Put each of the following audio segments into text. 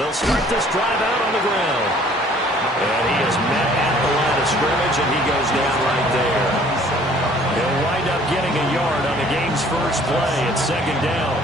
They'll start this drive out on the ground. And he is met at the line of scrimmage, and he goes down right there. He'll wind up getting a yard on the game's first play. It's second down.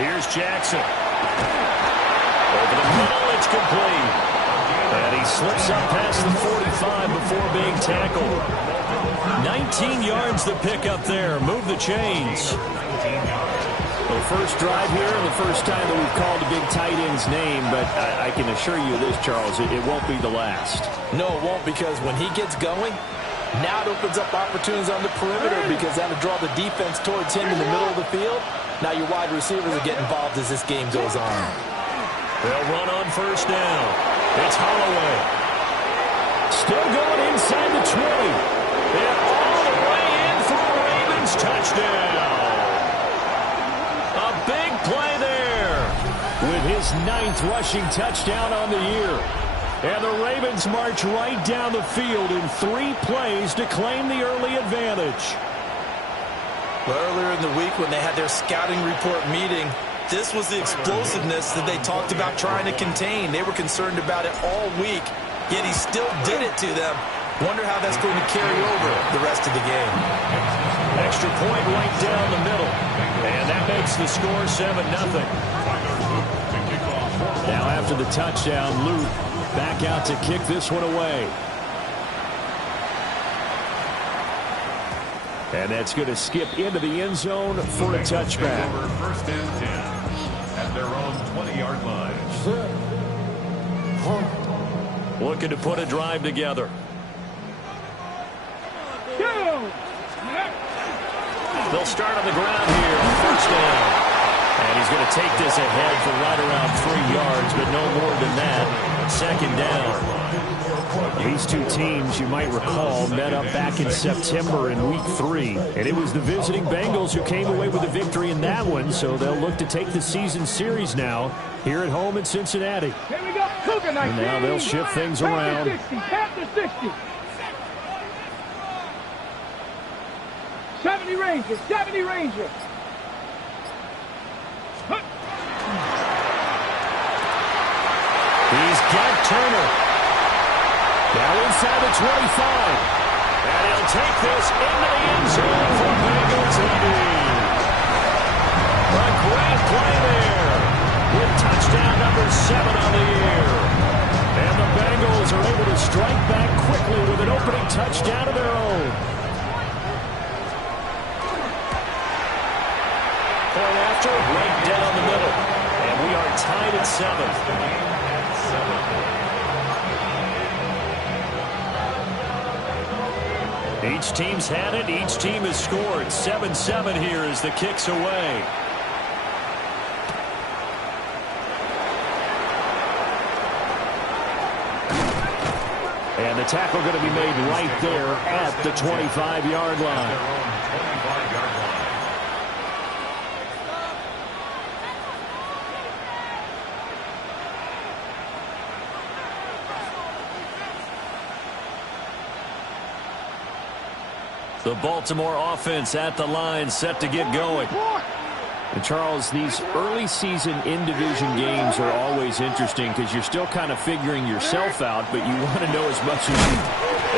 Here's Jackson. Over the middle, it's complete. And he slips up past the 45 before being tackled. 19 yards to pick up there. Move the chains. The first drive here, and the first time that we've called a big tight end's name, but I can assure you this, Charles, it won't be the last. No, it won't, because when he gets going, now it opens up opportunities on the perimeter, because that'll draw the defense towards him in the middle of the field. Now your wide receivers will get involved as this game goes on. They'll run on first down. It's Holloway. Still going inside the 20. They're all the way in for the Ravens touchdown. A big play there with his 9th rushing touchdown on the year. And the Ravens march right down the field in 3 plays to claim the early advantage. Well, earlier in the week when they had their scouting report meeting, this was the explosiveness that they talked about trying to contain. They were concerned about it all week, yet he still did it to them. Wonder how that's going to carry over the rest of the game. Extra point right down the middle. And that makes the score 7-0. Now after the touchdown, Luke back out to kick this one away. And that's going to skip into the end zone for a touchback. First and 10 at their own 20-yard line. Looking to put a drive together. They'll start on the ground here on first down. And he's going to take this ahead for right around 3 yards, but no more than that. Second down. These two teams, you might recall, met up back in September in Week 3. And it was the visiting Bengals who came away with a victory in that one, so they'll look to take the season series now here at home in Cincinnati. Here we go. Cougar 19. And now they'll shift things around. 60. 70 Rangers. 70 Rangers. He's got Turner. Now inside the 25. And he'll take this into the end zone for Bengals TD. A great play there with touchdown number 7 on the year. And the Bengals are able to strike back quickly with an opening touchdown of their own. Point after, right down the middle. And we are tied at 7. Each team's had it. Each team has scored. 7-7 here as the kick's away. And the tackle going to be made right there at the 25-yard line. The Baltimore offense at the line, set to get going. And Charles, these early season in-division games are always interesting because you're still kind of figuring yourself out, but you want to know as much as you.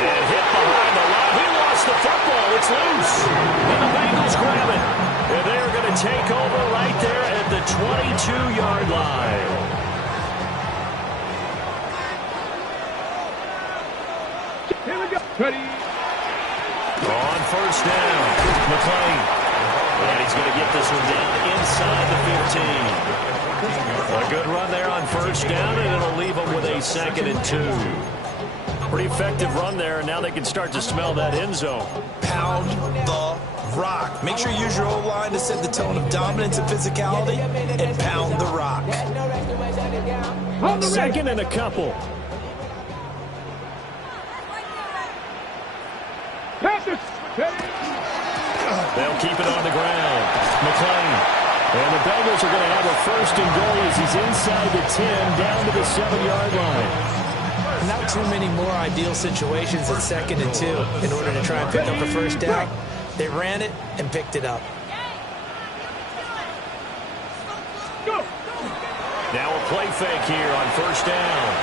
And hit behind the line. He lost the football. It's loose. And the Bengals grab it. And they're going to take over right there at the 22-yard line. Here we go. Ready. On first down, McClain. And he's going to get this one down inside the 15. A good run there on first down, and it'll leave them with a 2nd and 2. Pretty effective run there, and now they can start to smell that end zone. Pound the rock. Make sure you use your O-line to set the tone of dominance and physicality, and pound the rock. 2nd and a couple. keep it on the ground. McClain. And the Bengals are going to have a first and goal as he's inside the 10, down to the 7-yard line. Not too many more ideal situations at 2nd and 2 in order to try and pick up a first down. They ran it and picked it up. Now a play fake here on first down.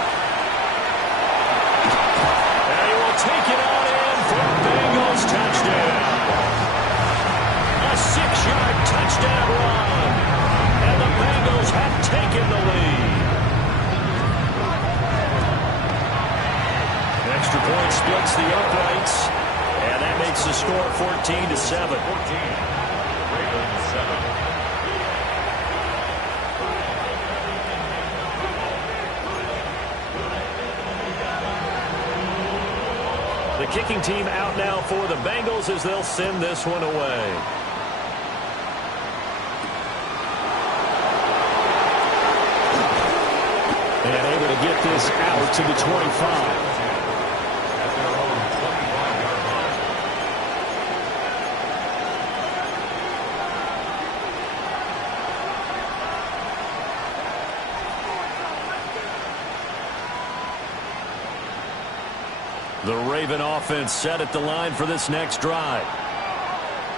And he will take it on in for a Bengals touchdown. A 6-yard touchdown run. And the Bengals have taken the lead. Extra point splits the uprights. And that makes the score 14-7. 14. Ravens 7. The kicking team out now for the Bengals as they'll send this one away. And able to get this out to the 25. At their own 25-yard line. The Raven offense set at the line for this next drive.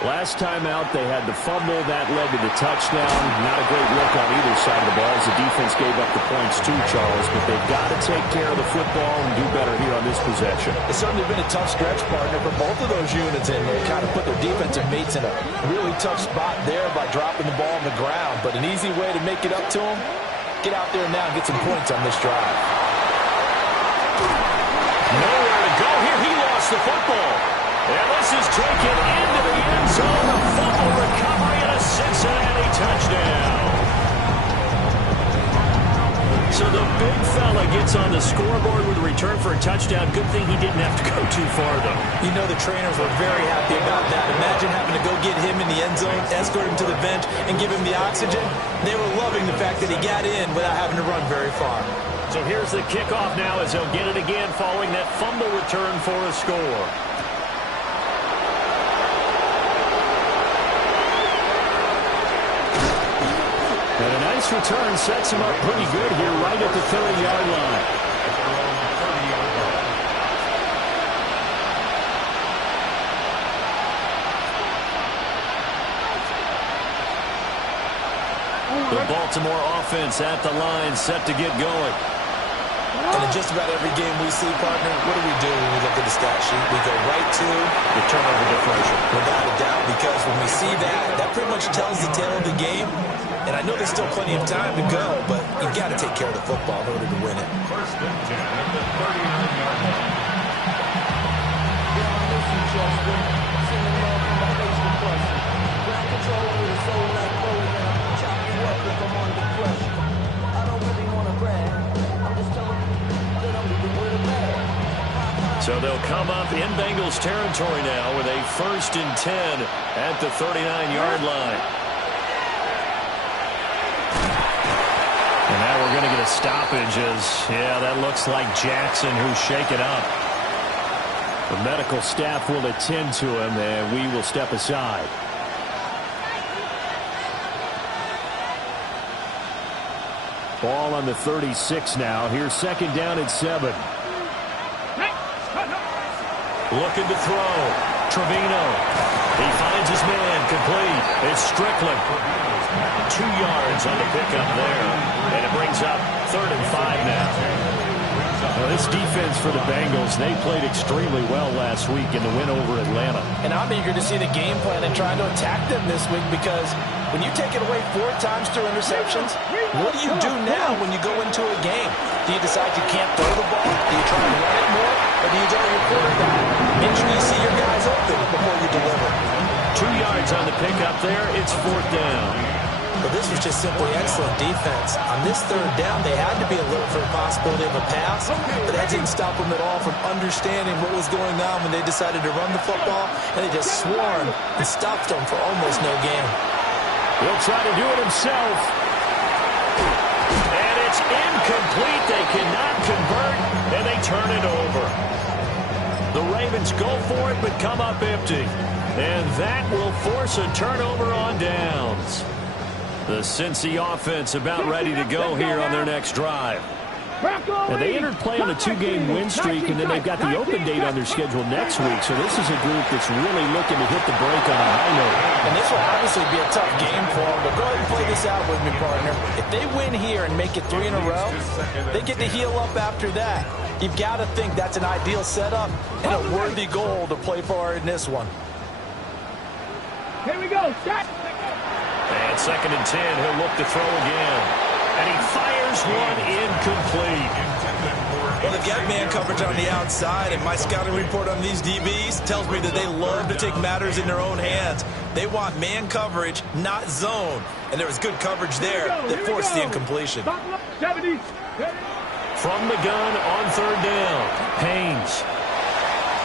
Last time out, they had the fumble. That led to the touchdown. Not a great look on either side of the ball as the defense gave up the points too, Charles. But they've got to take care of the football and do better here on this possession. It's certainly been a tough stretch, partner, for both of those units in there. Kind of put their defensive mates in a really tough spot there by dropping the ball on the ground. But an easy way to make it up to them, get out there now and get some points on this drive. Nowhere to go here. He lost the football. And this is taken into the end zone. A fumble recovery and a Cincinnati touchdown. So the big fella gets on the scoreboard with a return for a touchdown. Good thing he didn't have to go too far, though. You know the trainers were very happy about that. Imagine having to go get him in the end zone, escort him to the bench, and give him the oxygen. They were loving the fact that he got in without having to run very far. So here's the kickoff now as they'll get it again following that fumble return for a score. And a nice return sets him up pretty good here right at the 30-yard line. At their own 30-yard line. The Baltimore offense at the line set to get going. And in just about every game we see, partner, what do we do when we look at the stat sheet? We go right to The turnover differential. without a doubt, because when we see that, that pretty much tells the tale of the game. And I know there's still plenty of time to go, but you've got to take care of the football in order to win it. First and 10 at the 39-yard line. So they'll come up in Bengals territory now with a first and 10 at the 39-yard line. And now we're going to get a stoppage as, yeah, that looks like Jackson who's shaken up. The medical staff will attend to him, and we will step aside. Ball on the 36 now. Here's second down at 7. Looking to throw. Trevino. He finds his man. Complete. It's Strickland. 2 yards on the pickup there. And it brings up 3rd and 5 now. Well, this defense for the Bengals, they played extremely well last week in the win over Atlanta. And I'm eager to see the game plan and trying to attack them this week, because when you take it away 4 times through interceptions, what do you do now when you go into a game? Do you decide you can't throw the ball? Do you try to run it more? Or do you tell your quarterback, make sure you see your guys open before you deliver? 2 yards on the pickup there. It's 4th down. But this was just simply excellent defense. On this 3rd down, they had to be alert for the possibility of a pass, but that didn't stop them at all from understanding what was going on when they decided to run the football, and they just swarmed and stopped them for almost no gain. He'll try to do it himself. And it's incomplete. They cannot convert, and they turn it over. The Ravens offense go for it but come up empty. And that will force a turnover on downs. The Cincy offense about ready to go here on their next drive. And they entered play on a 2-game win streak, and then they've got the open date on their schedule next week. So this is a group that's really looking to hit the break on a high note. And this will obviously be a tough game for them, but go ahead and play this out with me, partner. If they win here and make it 3 in a row, they get to heal up after that. You've got to think that's an ideal setup and a worthy goal to play for in this one. Here we go. Shot. And 2nd and 10, he'll look to throw again. And he fires one incomplete. Well, they've got man coverage on the outside, and my scouting report on these DBs tells me that they love to take matters in their own hands. They want man coverage, not zone. And there was good coverage there that forced the incompletion. 70. From the gun on 3rd down, Haynes.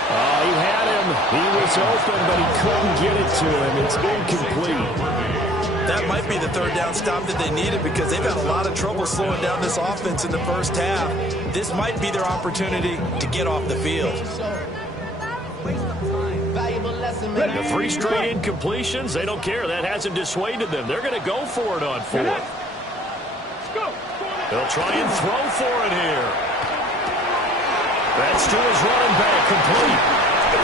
He had him. He was open, but he couldn't get it to him. It's incomplete. That might be the 3rd down stop that they needed because they've had a lot of trouble slowing down this offense in the first half. This might be their opportunity to get off the field. The 3 straight incompletions, they don't care. That hasn't dissuaded them. They're going to go for it on 4th. They'll try and throw for it here. That's to his running back, complete.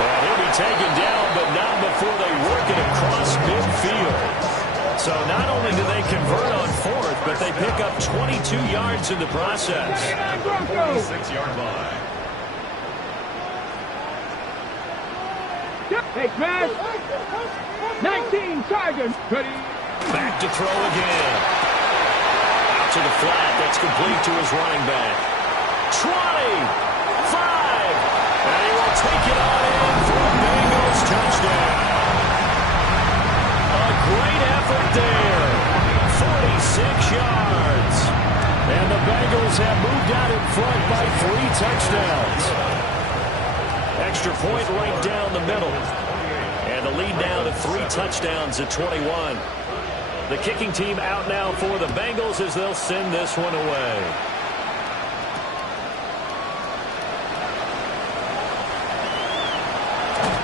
And he'll be taken down, but not before they work it across midfield. So not only do they convert on 4th, but they pick up 22 yards in the process. 26-yard line. Hey, Chris. 19 Tigers. Back to throw again. Out to the flat. That's complete to his running back. 25. And he will take it on in for a Bengals touchdown. A great effort there. 46 yards. And the Bengals have moved out in front by 3 touchdowns. Extra point right down the middle. And the lead now to 3 touchdowns at 21. The kicking team out now for the Bengals as they'll send this one away.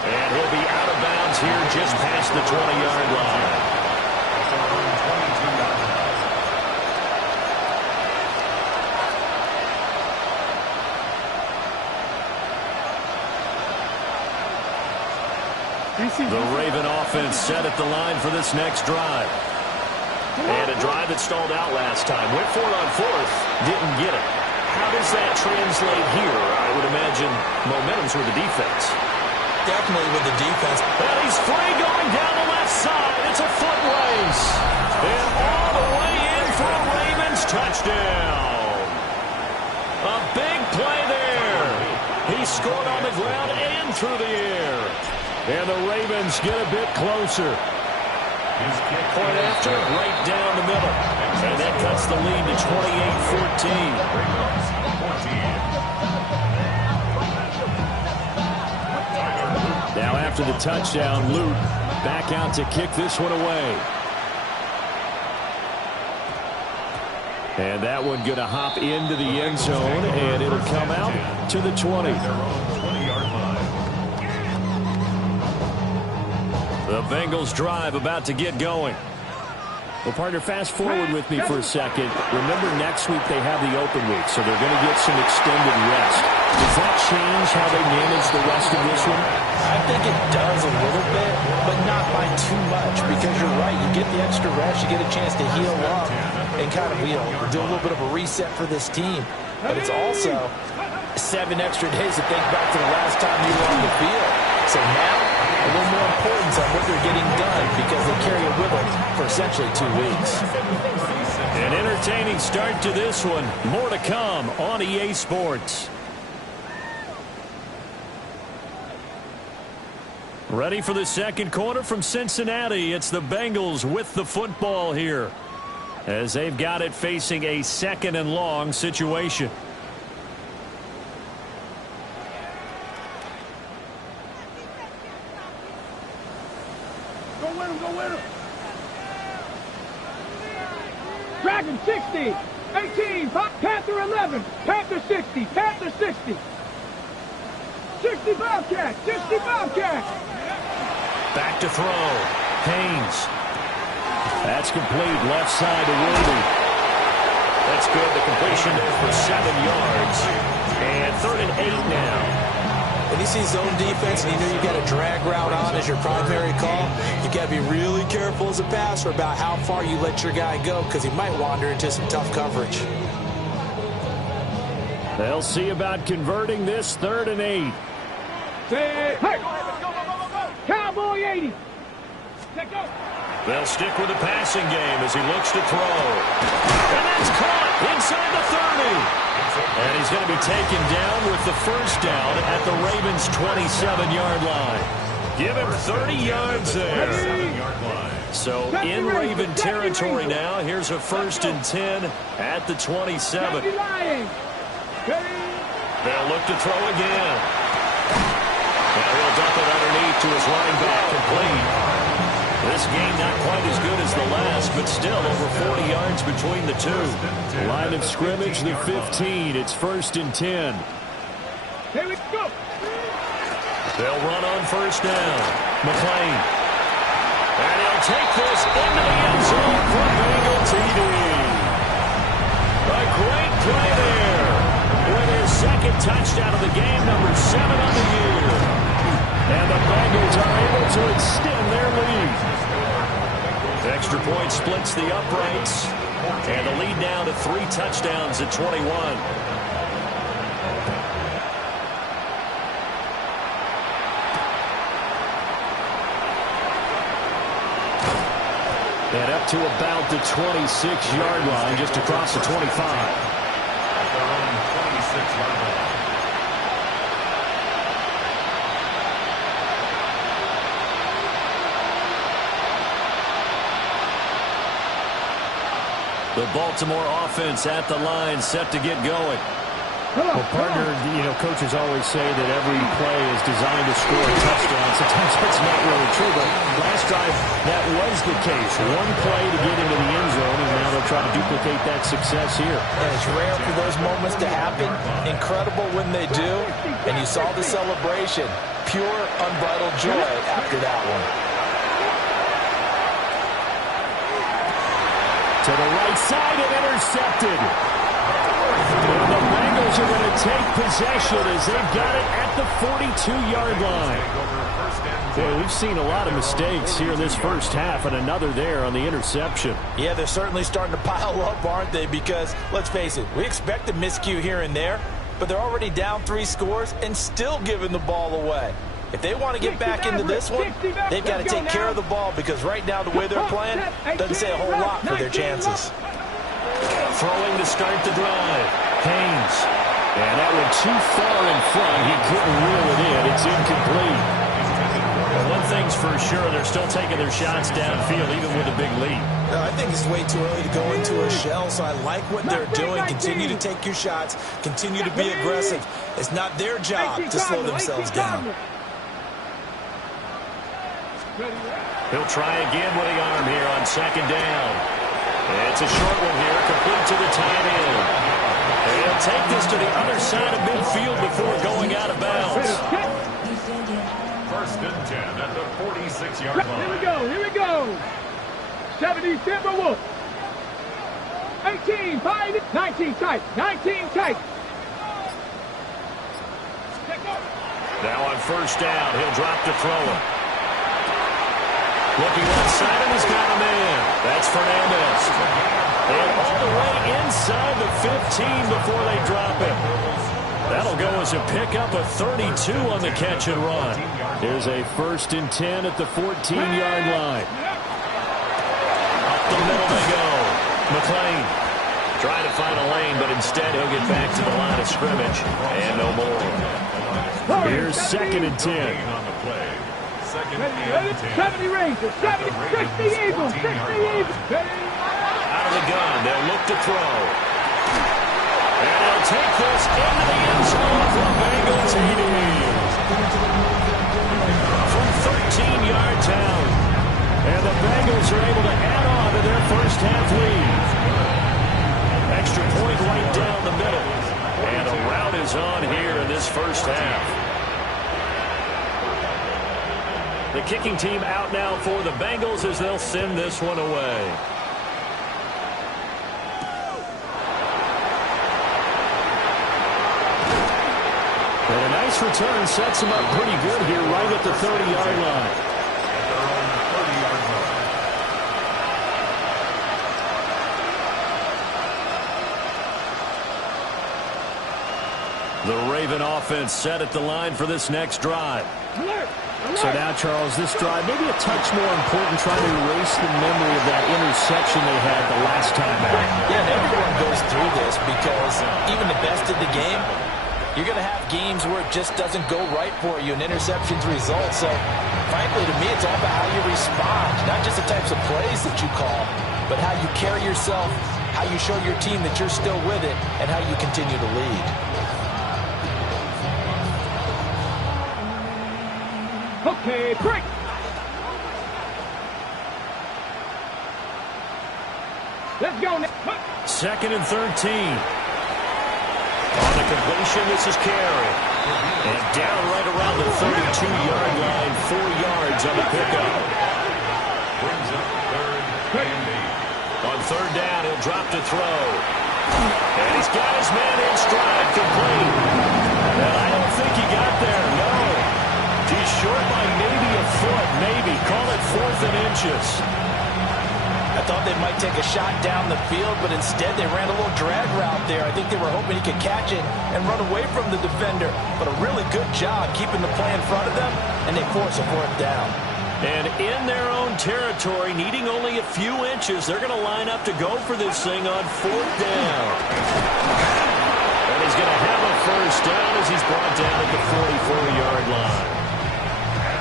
And he'll be out of bounds here just past the 20-yard line. The Raven offense set at the line for this next drive. And a drive that stalled out last time. Went for it on 4th. Didn't get it. How does that translate here? I would imagine momentum's with the defense. Definitely with the defense. And he's free going down the left side. It's a foot race. And all the way in for a Ravens touchdown. A big play there. He scored on the ground and through the air. And the Ravens get a bit closer. Point after, right down the middle. And that cuts the lead to 28-14. Now after the touchdown, Luke back out to kick this one away. And that one going to hop into the end zone, and it'll come out to the 20. The Bengals drive about to get going. Well, partner, fast forward with me for a second. Remember, next week they have the open week, so they're going to get some extended rest. Does that change how they manage the rest of this one? I think it does a little bit, but not by too much, because you're right. You get the extra rest, you get a chance to heal up and kind of, do a little bit of a reset for this team. But it's also 7 extra days to think back to the last time you were on the field. So now, a little more importance on what they're getting done because they carry it with them for essentially 2 weeks. An entertaining start to this one. More to come on EA Sports. Ready for the second quarter from Cincinnati. It's the Bengals with the football here as they've got it facing a 2nd and long situation. Dragon 60, 18, Panther 11, Panther 60, Panther 60. 60 Bobcat. 60 Bobcat. Back to throw. Haynes. That's complete. Left side to Worthy. That's good. The completion there for 7 yards. And 3rd and 8 now. When you see zone defense and you know you got a drag route on as your primary call, you got to be really careful as a passer about how far you let your guy go because he might wander into some tough coverage. They'll see about converting this 3rd and 8. Hey. Cowboy 80. Let go. They'll stick with the passing game as he looks to throw. And that's caught inside the 30. And he's going to be taken down with the first down at the Ravens' 27-yard line. Give him 30 yards there. So in Raven territory now. Here's a 1st and 10 at the 27. They'll look to throw again. Now he'll dump it underneath to his running back, complete. This game not quite as good as the last, but still over 40 yards between the two. Line of scrimmage, the 15. It's 1st and 10. Here we go. They'll run on 1st down. McClain. And he'll take this into the end zone for Bengal TD. A great play there. With his 2nd touchdown of the game, number 7 on the year. And the Bengals are able to extend their lead. Extra point splits the uprights. And the lead now to 3 touchdowns at 21. And up to about the 26-yard line, just across the 25. At their own 26-yard line. The Baltimore offense at the line, set to get going. Well, partner, you know, coaches always say that every play is designed to score a touchdown. Sometimes that's not really true, but last drive, that was the case. One play to get into the end zone, and now they'll try to duplicate that success here. And it's rare for those moments to happen. Incredible when they do. And you saw the celebration. Pure, unbridled joy after that one. To the right side and intercepted. And the Bengals are going to take possession as they've got it at the 42-yard line. Boy, we've seen a lot of mistakes here in this first half, and another there on the interception. Yeah, they're certainly starting to pile up, aren't they? Because, let's face it, we expect a miscue here and there, but they're already down 3 scores and still giving the ball away. If they want to get back into this one, they've got to take care of the ball because right now the way they're playing doesn't say a whole lot for their chances. Throwing to start the drive. Haynes. And that went too far in front. He couldn't reel it in. It's incomplete. Well, one thing's for sure, they're still taking their shots downfield even with a big lead. I think it's way too early to go into a shell, so I like what they're doing. Continue to take your shots. Continue to be aggressive. It's not their job to slow themselves down. He'll try again with the arm here on 2nd down. It's a short one here, complete to the tight end. And he'll take this to the other side of midfield before going out of bounds. 1st and 10 at the 46-yard line. Here we go. Here we go. 70 Timberwolves. 18 5 19 tight. 19 tight. Now on 1st down, he'll drop to throw it. Looking left side, and he's got him in. That's Fernandez. And all the way inside the 15 before they drop it. That'll go as a pickup of 32 on the catch and run. Here's a 1st and 10 at the 14-yard line. Up the middle they go. McClain trying to find a lane, but instead he'll get back to the line of scrimmage. And no more. Here's 2nd and 10. On the play. 2nd and 10. 70 Rangers. 70 60 Eagles. 60 Eagles. Out of the gun, they'll look to throw. And they'll take this into the end zone for Bengals TD. From 13 yards out. And the Bengals are able to add on to their first half lead. Extra point right down the middle. And a rout is on here in this first half. The kicking team out now for the Bengals as they'll send this one away. And a nice return sets him up pretty good here right at the 30-yard line. At their own 30-yard line. The Raven offense set at the line for this next drive. So now, Charles, this drive maybe a touch more important, trying to erase the memory of that interception they had the last time out. Yeah, and everyone goes through this because even the best in the game, you're going to have games where it just doesn't go right for you and interceptions result. So, frankly, to me, it's all about how you respond, not just the types of plays that you call, but how you carry yourself, how you show your team that you're still with it, and how you continue to lead. Okay, break. Let's go now. 2nd and 13. On the completion, this is Carey. And down right around the 32-yard line, 4 yards on the pickup. Brings up 3rd and 8. On 3rd down, he'll drop to throw. And he's got his man in stride, complete. And I don't think he got there, no. He's short by maybe a foot, maybe. Call it 4th and inches. I thought they might take a shot down the field, but instead they ran a little drag route there. I think they were hoping he could catch it and run away from the defender. But a really good job keeping the play in front of them, and they force a 4th down. And in their own territory, needing only a few inches, they're going to line up to go for this thing on 4th down. And he's going to have a 1st down as he's brought down at the 44-yard line.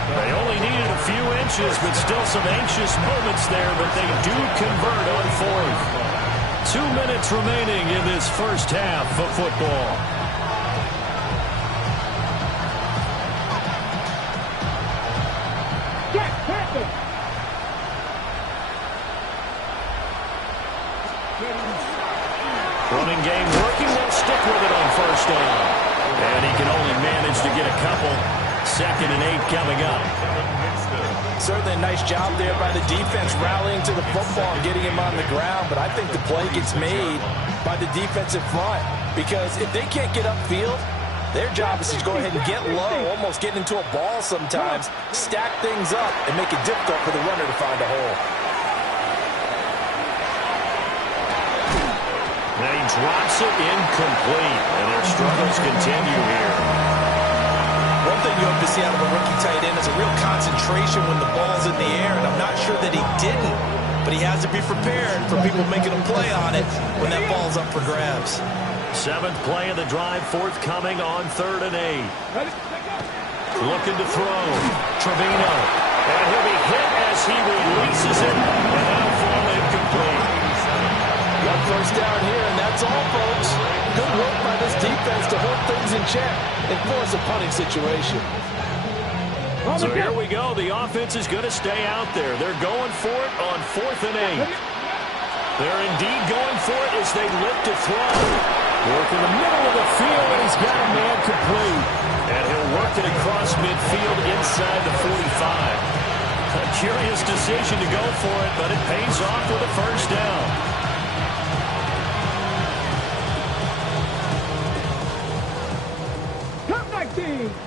They only needed a few inches, but still some anxious moments there, but they do convert on 4th. 2 minutes remaining in this first half of football. Jack Panther. Running game working, they'll stick with it on 1st down. And he can only manage to get a couple. 2nd and 8 coming up. Certainly a nice job there by the defense rallying to the football and getting him on the ground, but I think the play gets made by the defensive front because if they can't get upfield, their job is to go ahead and get low, almost get into a ball sometimes, stack things up, and make it difficult for the runner to find a hole. Then he drops it incomplete, and their struggles continue here. One thing you hope to see out of a rookie tight end is a real concentration when the ball's in the air, and I'm not sure that he didn't, but he has to be prepared for people making a play on it when that ball's up for grabs. 7th play of the drive, forthcoming on 3rd and 8. Looking to throw. Trevino. And he'll be hit as he releases it, and that'll fall incomplete. 1 1st down here, and that's all, folks. Good work by this defense to hold things in check and force a punting situation. So here we go. The offense is going to stay out there. They're going for it on 4th and 8. They're indeed going for it as they look to throw. Work in the middle of the field, and he's got a man complete. And he'll work it across midfield inside the 45. A curious decision to go for it, but it pays off with a 1st down.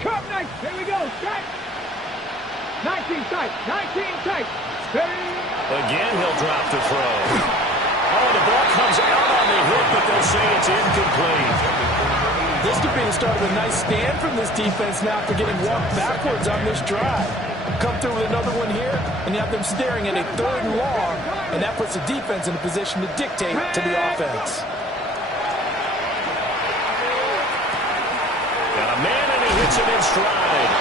Cup 19. Here we go. Strike. 19 tight. 19 tight. Again, he'll drop the throw. Oh, the ball comes out on the hit, but they'll say it's incomplete. This could be the start of a nice stand from this defense now for getting walked backwards on this drive. Come through with another one here, and you have them staring at a 3rd and long, and that puts the defense in a position to dictate to the offense. Got a man, and he hits him in stride.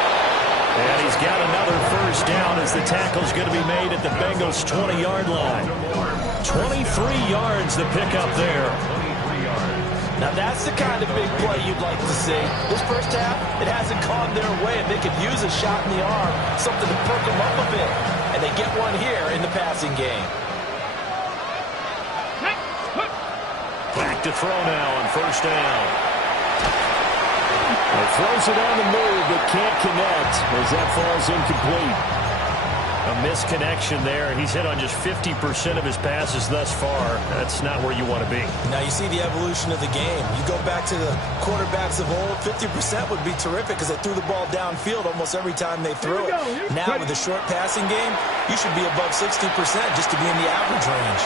And he's got another 1st down as the tackle's going to be made at the Bengals' 20-yard line. 23 yards the pickup there. Now that's the kind of big play you'd like to see. This first half, it hasn't gone their way, and they could use a shot in the arm, something to perk them up a bit. And they get one here in the passing game. Back to throw now on 1st down. Throws it on the move, but can't connect as that falls incomplete. A misconnection there. He's hit on just 50% of his passes thus far. That's not where you want to be. Now you see the evolution of the game. You go back to the quarterbacks of old, 50% would be terrific because they threw the ball downfield almost every time they threw it. Now with the short passing game, you should be above 60% just to be in the average range.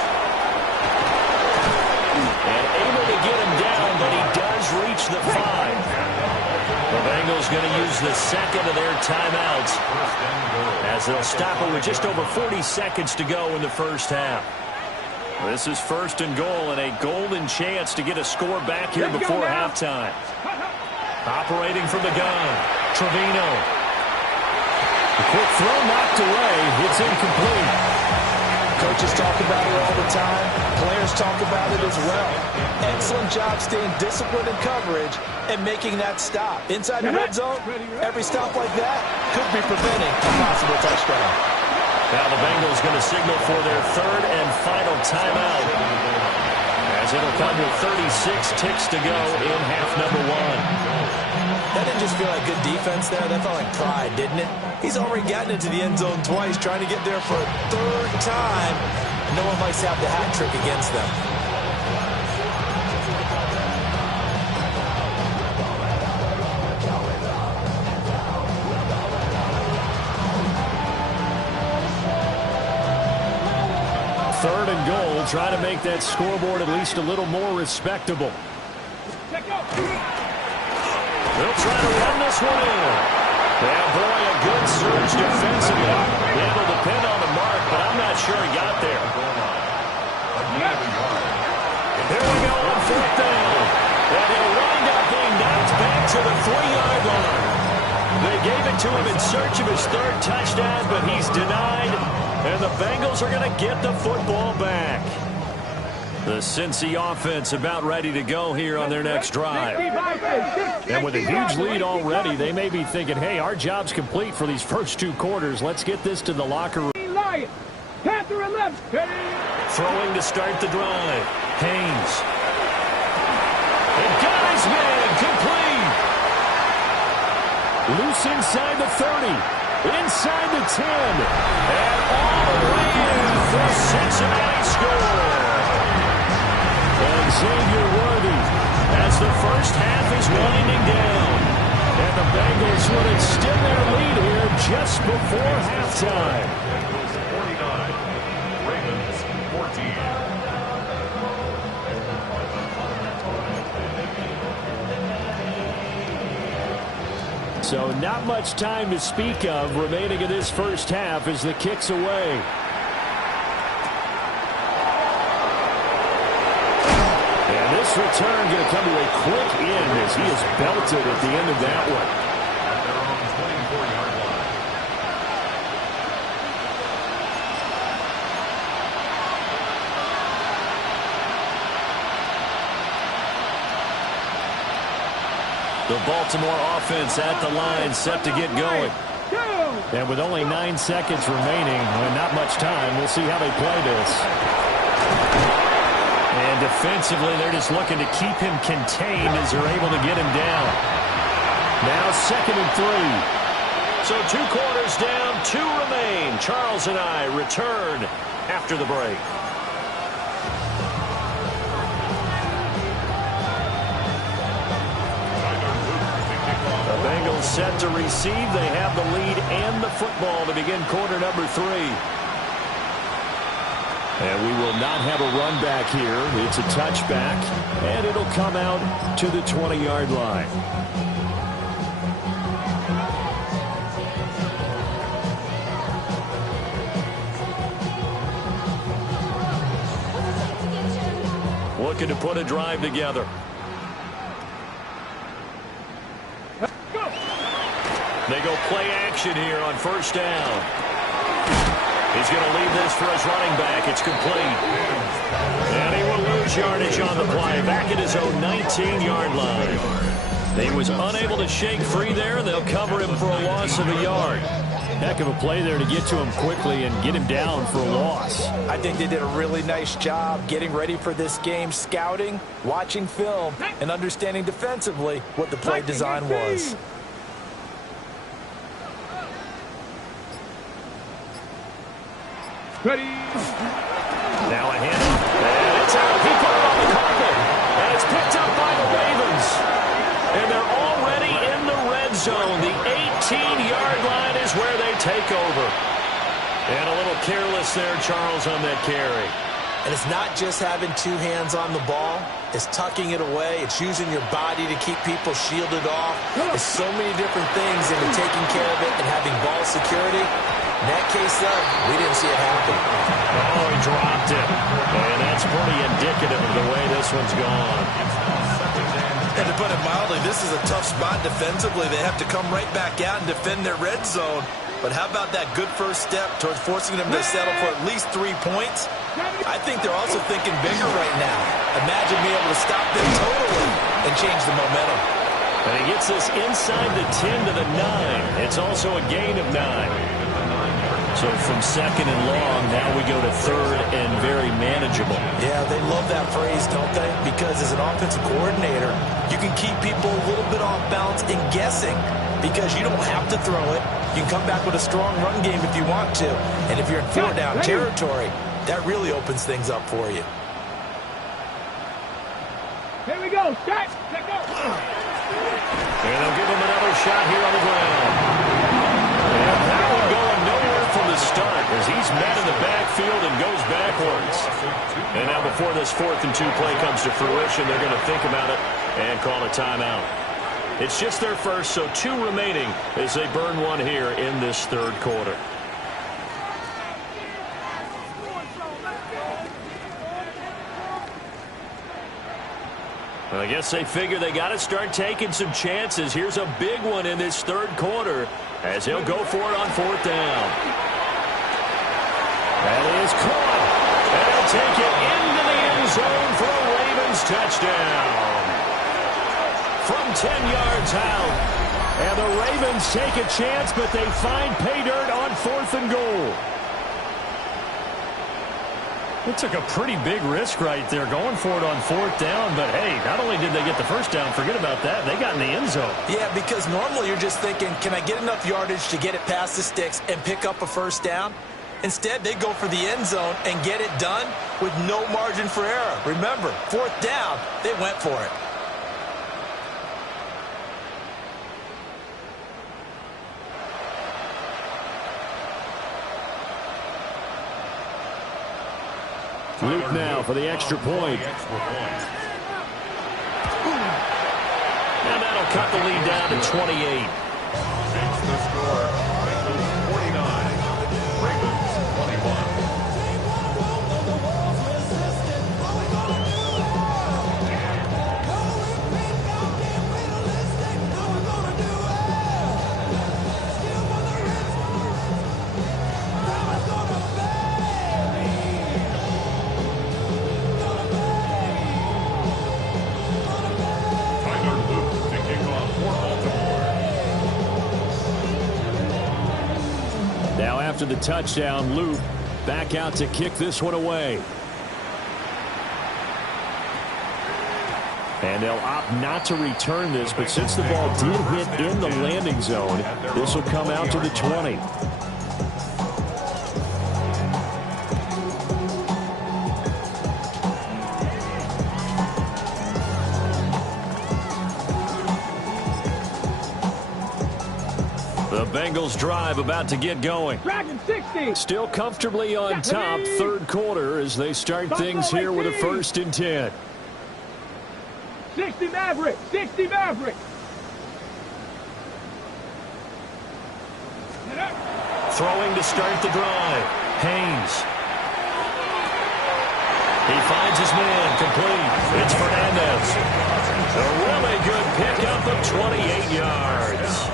And able to get him down, but he does reach the 5. The Bengals going to use the second of their timeouts as they'll stop it with just over 40 seconds to go in the first half. This is first and goal and a golden chance to get a score back here before halftime. Operating from the gun, Trevino. The quick throw knocked away. It's incomplete. Coaches talk about it all the time. Players talk about it as well. Excellent job staying disciplined in coverage and making that stop. Inside the red zone, every stop like that could be preventing a possible touchdown. Now the Bengals going to signal for their third and final timeout, as it'll come with 36 ticks to go in half number 1. That didn't just feel like good defense there. That felt like pride, didn't it? He's already gotten into the end zone twice, trying to get there for a third time. No one likes to have the hat trick against them. Third and goal, try to make that scoreboard at least a little more respectable. They'll try to run this one in. Yeah, boy, a good surge defensively. It'll depend on the mark, but I'm not sure he got there. Here we go on fourth down. And he'll wind up being knocked back to the 3-yard line. They gave it to him in search of his third touchdown, but he's denied. And the Bengals are going to get the football back. The Cincy offense about ready to go here on their next drive. And with a huge lead already, they may be thinking, hey, our job's complete for these first 2 quarters. Let's get this to the locker room. Throwing to start the drive. Haynes. And got his man complete. Loose inside the 30. Inside the 10. And all the way in for Cincinnati score. And Xavier Worthy as the first half is winding down. And the Bengals will extend their lead here just before halftime. 49, Ravens 14. So not much time to speak of remaining in this first half as the kick's away. And this return going to come to a quick end as he is belted at the end of that one. At their own 24-yard line. The Baltimore offense at the line, set to get going. And with only 9 seconds remaining and not much time, we'll see how they play this. And defensively, they're just looking to keep him contained as they're able to get him down. Now 2nd and 3. So 2 quarters down, 2 remain. Charles and I return after the break. The Bengals set to receive. They have the lead and the football to begin quarter number 3. And we will not have a run back here. It's a touchback, and it'll come out to the 20-yard line. Looking to put a drive together. They go play action here on first down. He's going to leave this for his running back. It's complete. And he will lose yardage on the play. Back at his own 19-yard line. He was unable to shake free there. They'll cover him for a loss of a yard. Heck of a play there to get to him quickly and get him down for a loss. I think they did a really nice job getting ready for this game, scouting, watching film, and understanding defensively what the play design was. Ready. Now a handoff, and it's out. He put it on the carpet, and it's picked up by the Ravens. And they're already in the red zone. The 18-yard line is where they take over. And a little careless there, Charles, on that carry. And it's not just having two hands on the ball. It's tucking it away. It's using your body to keep people shielded off. There's so many different things into taking care of it and having ball security. In that case, though, we didn't see it happen. Oh, he dropped it. And that's pretty indicative of the way this one's gone. And to put it mildly, this is a tough spot defensively. They have to come right back out and defend their red zone. But how about that good first step towards forcing them to settle for at least 3 points? I think they're also thinking bigger right now. Imagine being able to stop them totally and change the momentum. And he gets this inside the 10 to the 9. It's also a gain of 9. So from second and long, now we go to third and very manageable. Yeah, they love that phrase, don't they? Because as an offensive coordinator, you can keep people a little bit off balance and guessing because you don't have to throw it. You can come back with a strong run game if you want to. And if you're in 4-down territory, that really opens things up for you. Here we go. Start. Let go. And they'll give him another shot here on the ground. And that one going nowhere from the start as he's met in the backfield and goes backwards. And now before this 4th and 2 play comes to fruition, they're going to think about it and call a timeout. It's just their first, so 2 remaining as they burn one here in this third quarter. I guess they figure they got to start taking some chances. Here's a big one in this third quarter as he'll go for it on 4th down. That is caught. And he'll take it into the end zone for a Ravens touchdown. From 10 yards out. And the Ravens take a chance, but they find pay dirt on 4th and goal. It took a pretty big risk right there going for it on 4th down. But, hey, not only did they get the first down, forget about that, they got in the end zone. Yeah, because normally you're just thinking, can I get enough yardage to get it past the sticks and pick up a first down? Instead, they go for the end zone and get it done with no margin for error. Remember, 4th down, they went for it. Luke now for the extra point. And that'll cut the lead down to 28. It's the score. Bengals 49, Ravens 21. After the touchdown, Luke back out to kick this one away. And they'll opt not to return this, but since the ball did hit in the landing zone, this will come out to the 20. The Bengals drive about to get going. Dragon 60. Still comfortably on top, third quarter, as they start things here with a 1st and 10. 60 Maverick. 60 Maverick. Throwing to start the drive. Haynes. He finds his man, complete. It's Fernandez. A really good pickup of 28 yards.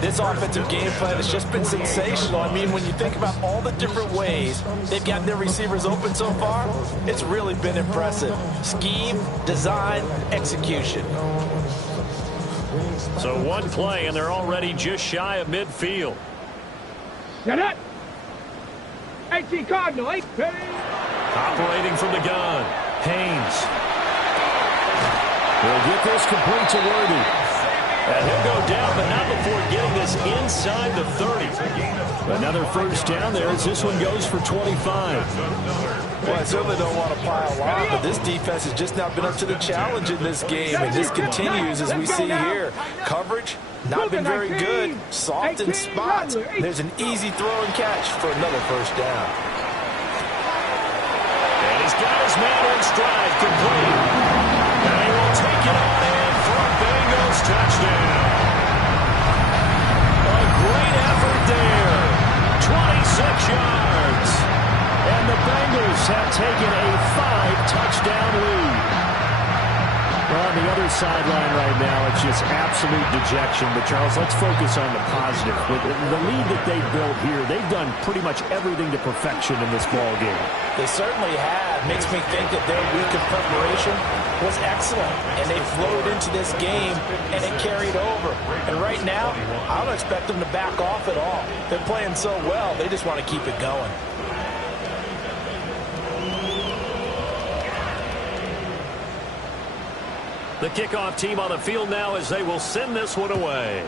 This offensive game plan has just been sensational. I mean, when you think about all the different ways they've got their receivers open so far, it's really been impressive. Scheme, design, execution. So one play, and they're already just shy of midfield. Get it. 18 Cardinal. 8. Operating from the gun. Haynes. He'll get this complete to Worthy. And he'll go down, but not before getting this inside the 30. Another first down there as this one goes for 25. Well, I certainly don't want to pile on, but this defense has just not been up to the challenge in this game, and this continues as we see here. Coverage, not been very good. Soft in spots. There's an easy throw and catch for another first down. And he's got his man in stride, complete. And he will take it on in for a Bengals touchdown. A great effort there. 26 yards. And the Bengals have taken a 5-touchdown lead. Well, on the other sideline right now, it's just absolute dejection. But, Charles, let's focus on the positive. With the lead that they built here, they've done pretty much everything to perfection in this ball game. They certainly have. Makes me think that their week of preparation was excellent. And they flowed into this game, and it carried over. And right now, I don't expect them to back off at all. They're playing so well, they just want to keep it going. The kickoff team on the field now as they will send this one away.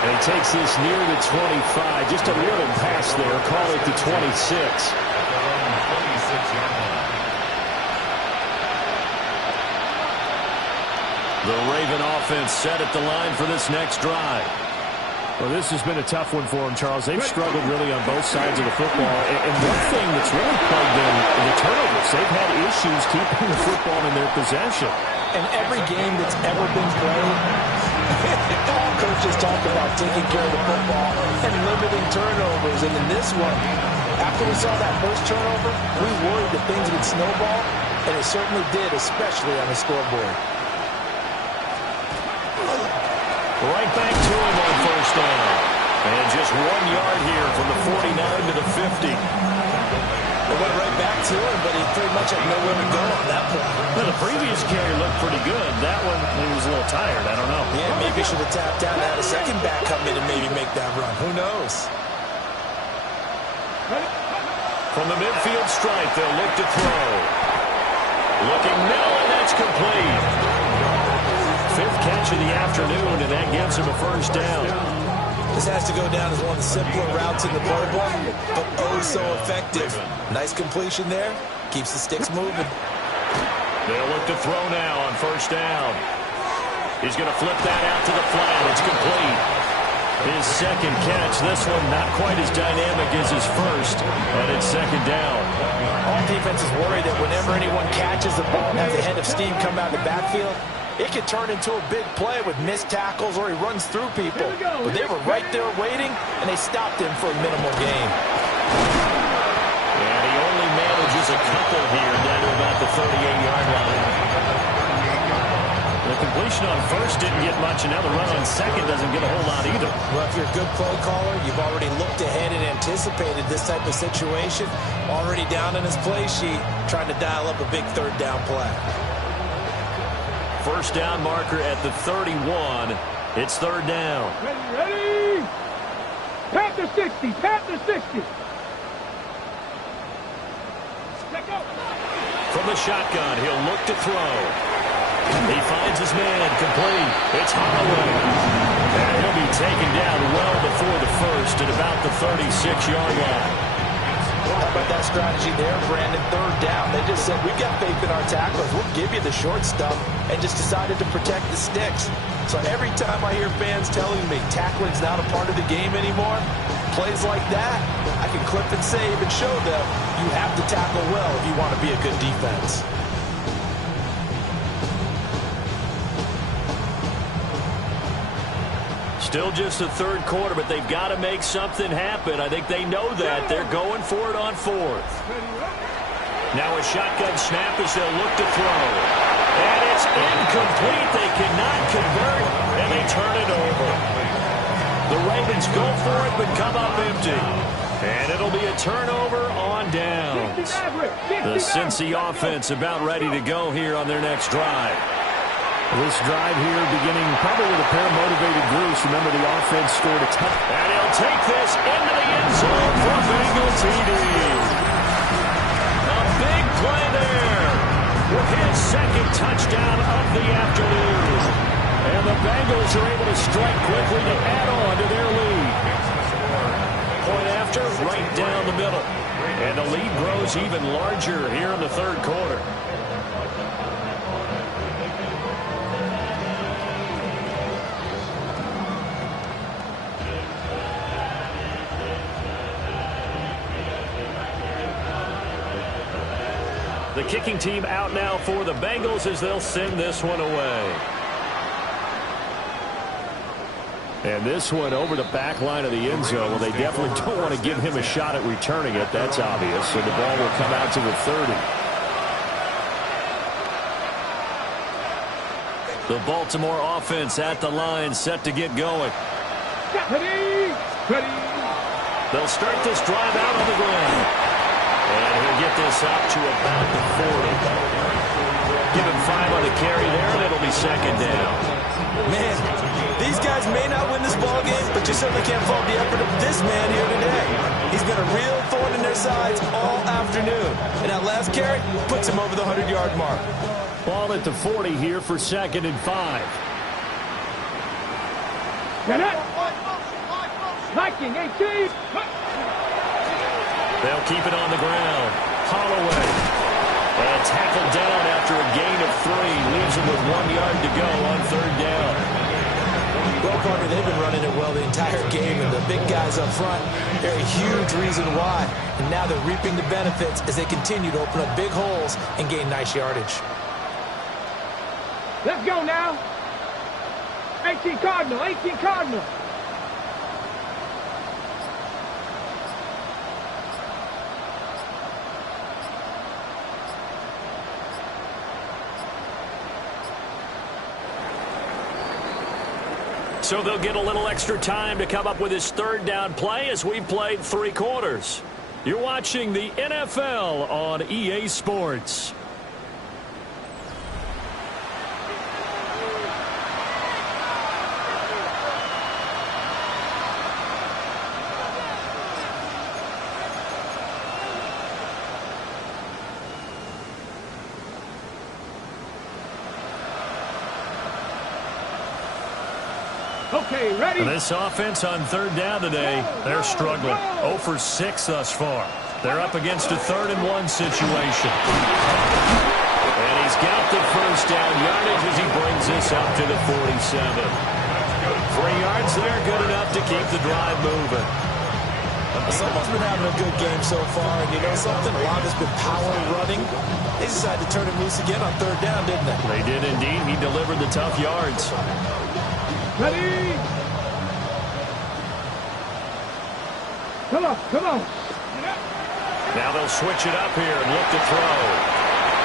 And he takes this near the 25. Just a little pass there. Call it the 26. The Raven offense set at the line for this next drive. Well, this has been a tough one for them, Charles. They've struggled really on both sides of the football. And one thing that's really plagued them, the turnovers. They've had issues keeping the football in their possession. And every game that's ever been played, all coaches talk about taking care of the football and limiting turnovers. And in this one, after we saw that first turnover, we worried that things would snowball, and it certainly did, especially on the scoreboard. Right back to him on first down. And just 1 yard here from the 49 to the 50. They went right back to him, but he pretty much had nowhere to go on that point. Well, the previous carry looked pretty good. That one, he was a little tired. I don't know. Yeah, maybe should have tapped out and had a second back come in and maybe make that run. Who knows? From the midfield stripe, they'll look to throw. Looking middle, and that's complete. Fifth catch of the afternoon, and that gets him a first down. This has to go down as one of the simpler routes in the playbook, but oh so effective. Nice completion there. Keeps the sticks moving. They'll look to throw now on first down. He's going to flip that out to the flat. It's complete. His second catch. This one not quite as dynamic as his first, and it's second down. All defenses worry that whenever anyone catches the ball and has a head of steam come out of the backfield, it can turn into a big play with missed tackles or he runs through people. But they were right there waiting, and they stopped him for a minimal gain. And he only manages a couple here down to about the 38-yard line. The completion on first didn't get much, and now the run on second doesn't get a whole lot either. Well, if you're a good play caller, you've already looked ahead and anticipated this type of situation. Already down in his play sheet, trying to dial up a big third down play. First down marker at the 31. It's third down. Ready? Pat the 60. Pat the 60. Let go. From the shotgun, he'll look to throw. He finds his man, complete. It's Holloway. And he'll be taken down well before the first at about the 36-yard line. How about that strategy there, Brandon? Third down. They just said, we've got faith in our tacklers. We'll give you the short stuff, and just decided to protect the sticks. So every time I hear fans telling me tackling's not a part of the game anymore, plays like that, I can clip and save and show them you have to tackle well if you want to be a good defense. Still just the third quarter, but they've got to make something happen. I think they know that. They're going for it on fourth. Now a shotgun snap as they'll look to throw. And it's incomplete. They cannot convert, and they turn it over. The Ravens go for it, but come up empty. And it'll be a turnover on downs. The Cincy offense about ready to go here on their next drive. This drive here beginning probably with a pair of motivated groups. Remember, the offense scored a touchdown. And he'll take this into the end zone for Bengal TD. A big play second touchdown of the afternoon. And the Bengals are able to strike quickly to add on to their lead. Point after, right down the middle. And the lead grows even larger here in the third quarter. The kicking team out now for the Bengals as they'll send this one away. And this one over the back line of the end zone. Well, they definitely don't want to give him a shot at returning it. That's obvious. So the ball will come out to the 30. The Baltimore offense at the line, set to get going. Ready. They'll start this drive out on the ground. And he'll get this out to about the 40. Give him 5 on the carry there, and it'll be second down. Man, these guys may not win this ball game, but you certainly can't fault the effort of this man here today. He's been a real thorn in their sides all afternoon. And that last carry puts him over the 100-yard mark. Ball at the 40 here for second and 5. Get it. Viking 18. They'll keep it on the ground. Holloway. And tackled down after a gain of 3. Leaves him with 1 yard to go on third down. Well, partner, they've been running it well the entire game, and the big guys up front, they're a huge reason why. And now they're reaping the benefits as they continue to open up big holes and gain nice yardage. Let's go now. 18 Cardinal. 18 Cardinal. So they'll get a little extra time to come up with his third down play as we've played 3 quarters. You're watching the NFL on EA Sports. Okay, ready? This offense on third down today, they're struggling. 0 for 6 thus far. They're up against a 3rd and 1 situation. And he's got the first down yardage as he brings this up to the 47. 3 yards there, good enough to keep the drive moving. Someone's been having a good game so far, and you know something? A lot of it's been power running. They decided to turn him loose again on third down, didn't they? They did indeed. He delivered the tough yards. Ready? Come on. Now they'll switch it up here and look to throw.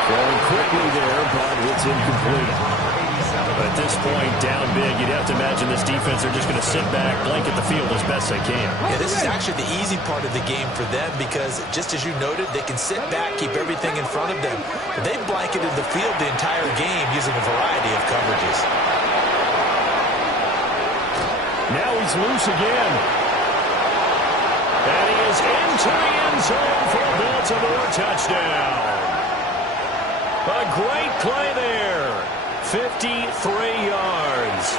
Throwing quickly there, but it's incomplete. At this point, down big, you'd have to imagine this defense are just going to sit back, blanket the field as best they can. Yeah, this is actually the easy part of the game for them because, just as you noted, they can sit back, keep everything in front of them. But they've blanketed the field the entire game using a variety of coverages. Now he's loose again. And he is into the end zone for a Baltimore touchdown. A great play there. 53 yards.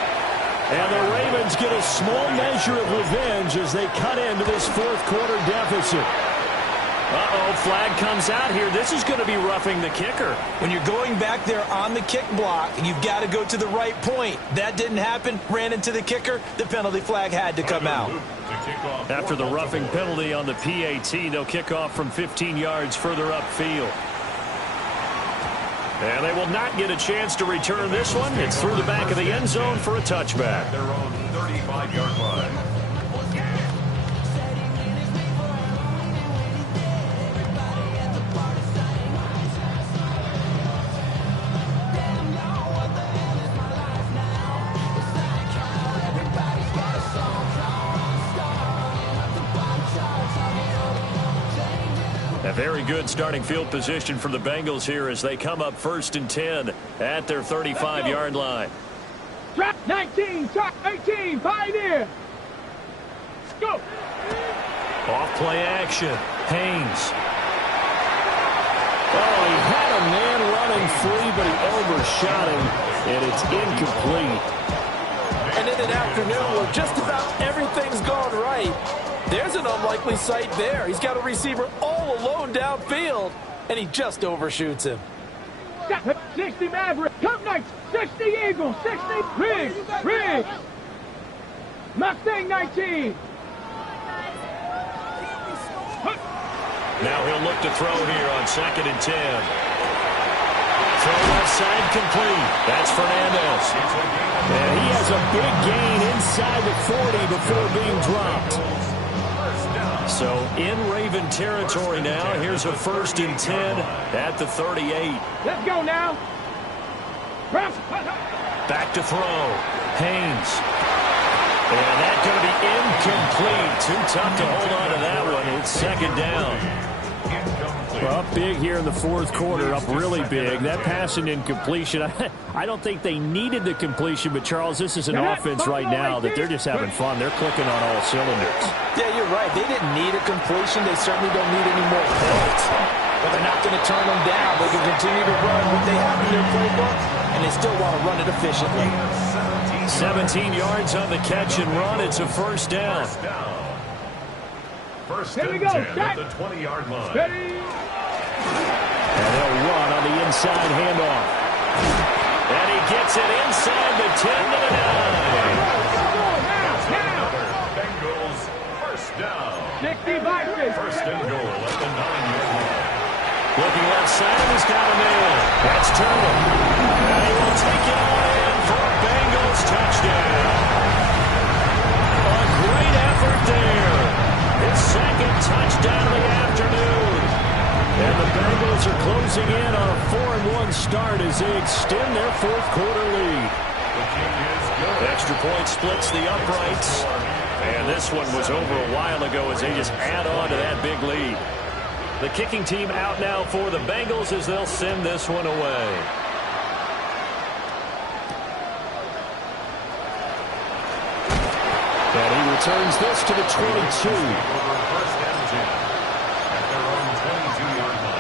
And the Ravens get a small measure of revenge as they cut into this 4th quarter deficit. Uh-oh, flag comes out here. This is going to be roughing the kicker. When you're going back there on the kick block, you've got to go to the right point. That didn't happen. Ran into the kicker. The penalty flag had to come out. After the roughing penalty on the PAT, they'll kick off from 15 yards further upfield. And they will not get a chance to return this one. It's through the back of the end zone for a touchback. Their own 35-yard line. A very good starting field position for the Bengals here as they come up 1st and 10 at their 35-yard line. Trap 19, top 18, Pioneer. Go. Off play action. Haynes. Oh, he had a man running free, but he overshot him, and it's incomplete. And in an afternoon where just about everything's gone right, there's an unlikely sight there. He's got a receiver all alone downfield, and he just overshoots him. 60 Maverick, Cup Knights, 60 Eagles, 60 Riggs. Mustang 19. Now he'll look to throw here on 2nd and 10. Throw left side complete. That's Fernandez. And he has a big gain inside the 40 before being dropped. So in Raven territory now. Here's a 1st and 10 at the 38. Let's go now. Back to throw. Haynes. And that's going to be incomplete. Too tough to hold on to that one. It's 2nd down. Well, up big here in the 4th quarter, up really big. That pass and incompletion, I don't think they needed the completion, but, Charles, this is an offense right now that they're just having fun. They're clicking on all cylinders. Yeah, you're right. They didn't need a completion. They certainly don't need any more points. But they're not going to turn them down. They can continue to run what they have in their playbook, and they still want to run it efficiently. 17 yards on the catch and run. It's a 1st down. First Here we and go. 10 Start. at the 20-yard line. Ready. And they'll run on the inside handoff. And he gets it inside the 10 to the 9. Bengals first down. 60 Vikings. First and goal at the 9-yard line. Looking left side, he's got a man. That's Turner. And he will take it all in for a Bengals touchdown. A great effort there. His 2nd touchdown of the afternoon. And the Bengals are closing in on a 4-1 start as they extend their 4th quarter lead. Extra point splits the uprights. And this one was over a while ago as they just add on to that big lead. The kicking team out now for the Bengals as they'll send this one away. And he returns this to the 22. First and 10 at their own 22-yard line.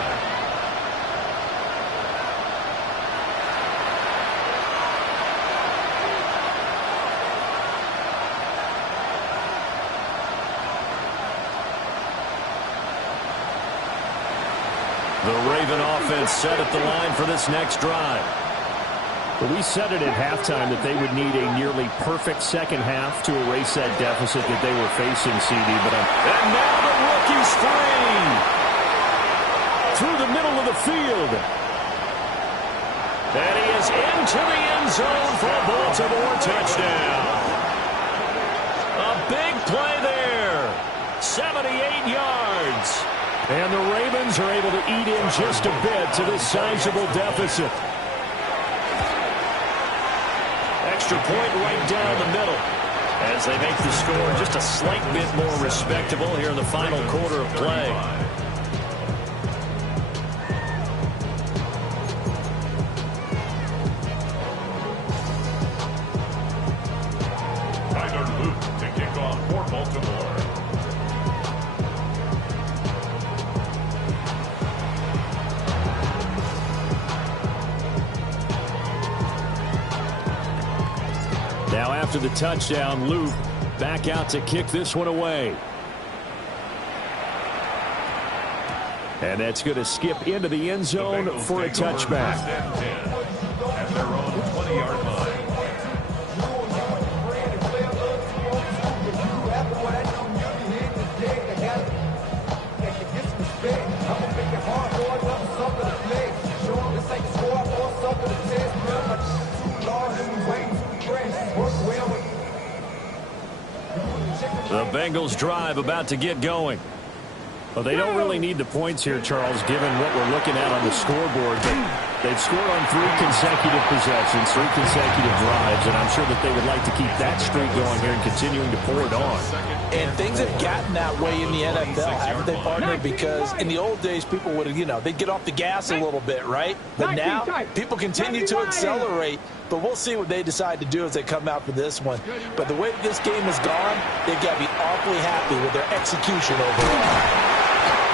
The Raven offense set at the line for this next drive. But we said it at halftime that they would need a nearly perfect second half to erase that deficit that they were facing, CD. And now the rookie's free. Through the middle of the field. And he is into the end zone for a Baltimore touchdown. A big play there. 78 yards. And the Ravens are able to eat in just a bit to this sizable deficit. Extra point right down the middle as they make the score just a slight bit more respectable here in the final quarter of play. Tyler Luke to kick off for Baltimore. Now after the touchdown, Luke back out to kick this one away. And that's going to skip into the end zone for a touchback. First and 10 at their own 20-yard line. The Bengals drive about to get going. Well, they don't really need the points here, Charles, given what we're looking at on the scoreboard. But they've scored on 3 consecutive possessions, 3 consecutive drives, and I'm sure that they would like to keep that streak going here and continuing to pour it on. And things have gotten that way in the NFL, haven't they, partner? Because in the old days, people would, they'd get off the gas a little bit, right? But now, people continue to accelerate. But we'll see what they decide to do as they come out for this one. But the way that this game has gone, they've got to be awfully happy with their execution overall.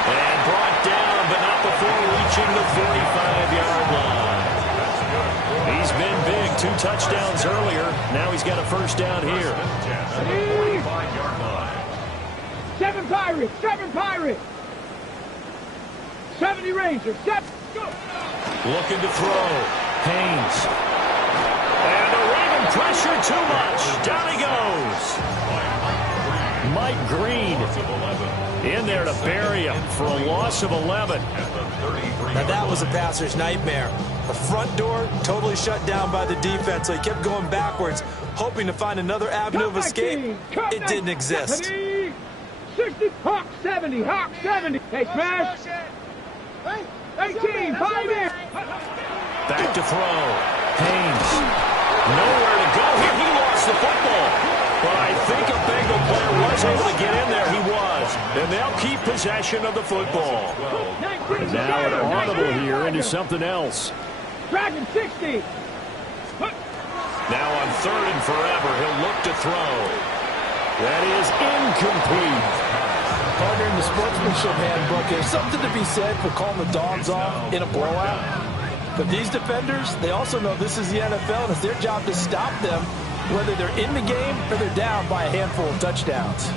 And brought down, but not before reaching the 45-yard line. been big. 2 touchdowns earlier. Now he's got a first down here. 5-yard line. 7 Pirates, 7 Pirates. 70 Rangers, 7. Go. Looking to throw. Haynes. And the Raven pressure too much. Down he goes. Mike Green in there to bury him for a loss of 11. Now that was a passer's nightmare. The front door totally shut down by the defense, so he kept going backwards, hoping to find another avenue of escape. It didn't exist. 60, Hawk 70, Hawk 70. Hey, smash. 18, 5 in. Back to throw. Haynes. Nowhere to go here. He lost the football. But I think a Bengal player was able to get in there. He was. And they'll keep possession of the football. And now an audible here into something else. Dragon 60. Now on 3rd and forever, he'll look to throw. That is incomplete. Partner, in the sportsmanship handbook, there's something to be said for calling the dogs off in a blowout. But these defenders, they also know this is the NFL, and it's their job to stop them, whether they're in the game or they're down by a handful of touchdowns.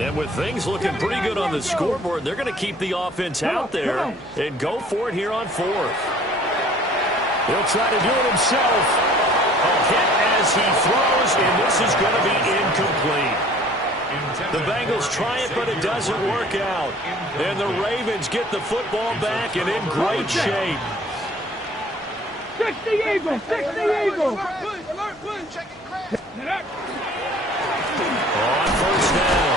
And with things looking pretty good on the scoreboard, they're going to keep the offense out there and go for it here on 4th. He'll try to do it himself. A hit as he throws, and this is going to be incomplete. The Bengals try it, but it doesn't work out. And the Ravens get the football back and in great shape. 60 Eagles, 60 Eagles. On 1st down,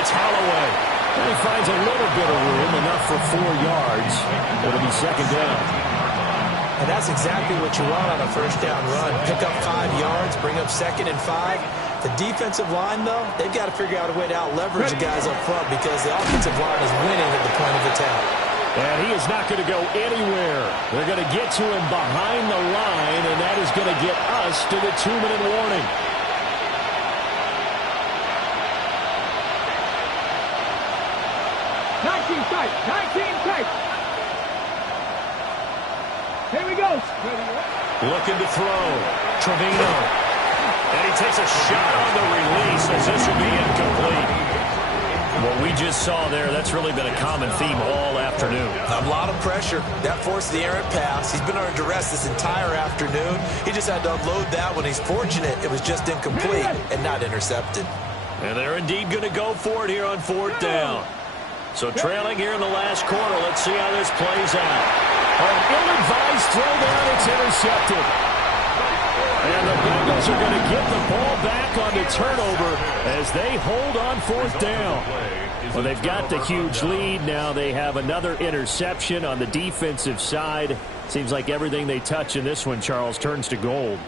it's Holloway. And he finds a little bit of room, enough for 4 yards. It'll be 2nd down. And that's exactly what you want on a 1st down run. Pick up 5 yards, bring up 2nd and 5. The defensive line, though, they've got to figure out a way to out-leverage the guys up front because the offensive line is winning at the point of attack. And he is not going to go anywhere. They're going to get to him behind the line, and that is going to get us to the 2-minute warning. Here we go. Looking to throw. Trevino. And he takes a shot on the release as this will be incomplete. What we just saw there, that's really been a common theme all afternoon. A lot of pressure. That forced the errant pass. He's been under duress this entire afternoon. He just had to unload that one. He's fortunate it was just incomplete and not intercepted. And they're indeed going to go for it here on 4th down. So trailing here in the last quarter, let's see how this plays out. An ill-advised throw down, it's intercepted. And the Bengals are going to get the ball back on the turnover as they hold on 4th down. Well, they've got the huge lead. Now they have another interception on the defensive side. Seems like everything they touch in this one, Charles, turns to gold.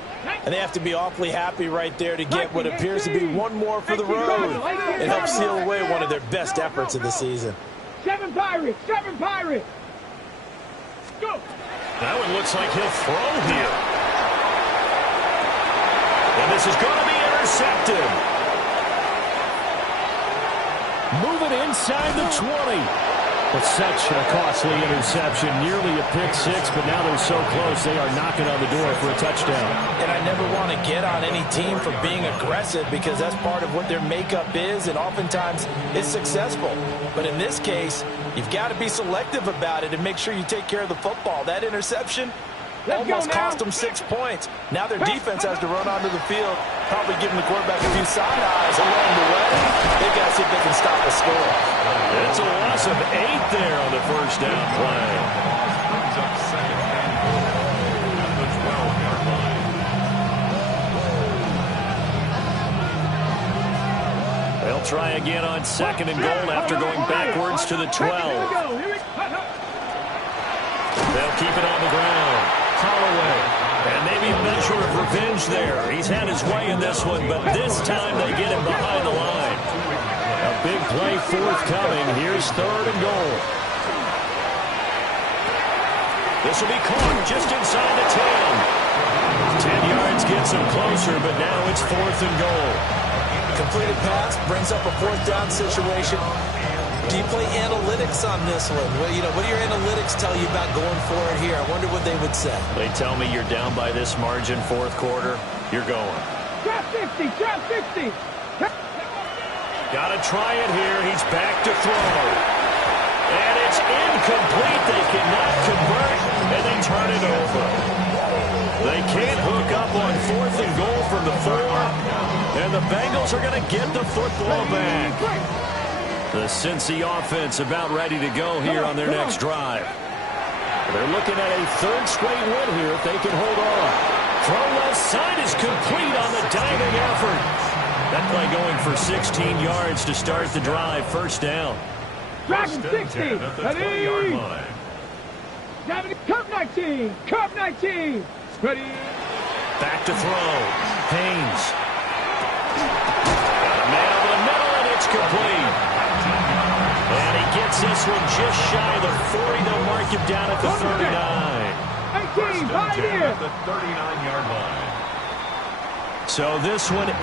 And they have to be awfully happy right there to get what appears to be one more for the road. It helps seal away one of their best efforts of the season. 7 Pirates, 7 Pirates. Go. That one looks like he'll throw here. And this is going to be intercepted. Moving inside the 20. But such a costly interception, nearly a pick six, but now they're so close they are knocking on the door for a touchdown. And I never want to get on any team for being aggressive because that's part of what their makeup is and oftentimes is successful. But in this case, you've got to be selective about it and make sure you take care of the football. That interception almost cost them 6 points. Now their defense has to run onto the field, probably giving the quarterback a few side eyes along the way. They've got to see if they can stop the score. It's a loss of 8 there on the first down play. Brings up 2nd down at the 12-yard line. They'll try again on 2nd and goal after going backwards to the 12. They'll keep it on the ground. Holloway. And maybe a measure of revenge there. He's had his way in this one, but this time they get him behind the line. A big play forthcoming. Here's 3rd and goal. This will be caught just inside the 10. 10 yards Offense gets them closer, but now it's 4th and goal. Completed pass brings up a 4th down situation. Do you play analytics on this one? Well, what do your analytics tell you about going for it here? I wonder what they would say. They tell me you're down by this margin, 4th quarter. You're going. Drop 50, drop 50. Got to try it here. He's back to throw. And it's incomplete. They cannot convert, and they turn it over. They can't hook up on 4th and goal from the 4, and the Bengals are going to get the football back. The Cincy offense about ready to go here on their next drive. They're looking at a 3rd straight win here if they can hold on. Throw left side is complete on the diving effort. That play going for 16 yards to start the drive. 1st down. Driving 60. Ready. Cup 19. Cup 19. Ready. Back to throw. Haynes. Got a man over the middle, and it's complete. And he gets this one just shy of the 40. They'll mark him down at the 39. 18, 5 here. At the 39-yard line. So this one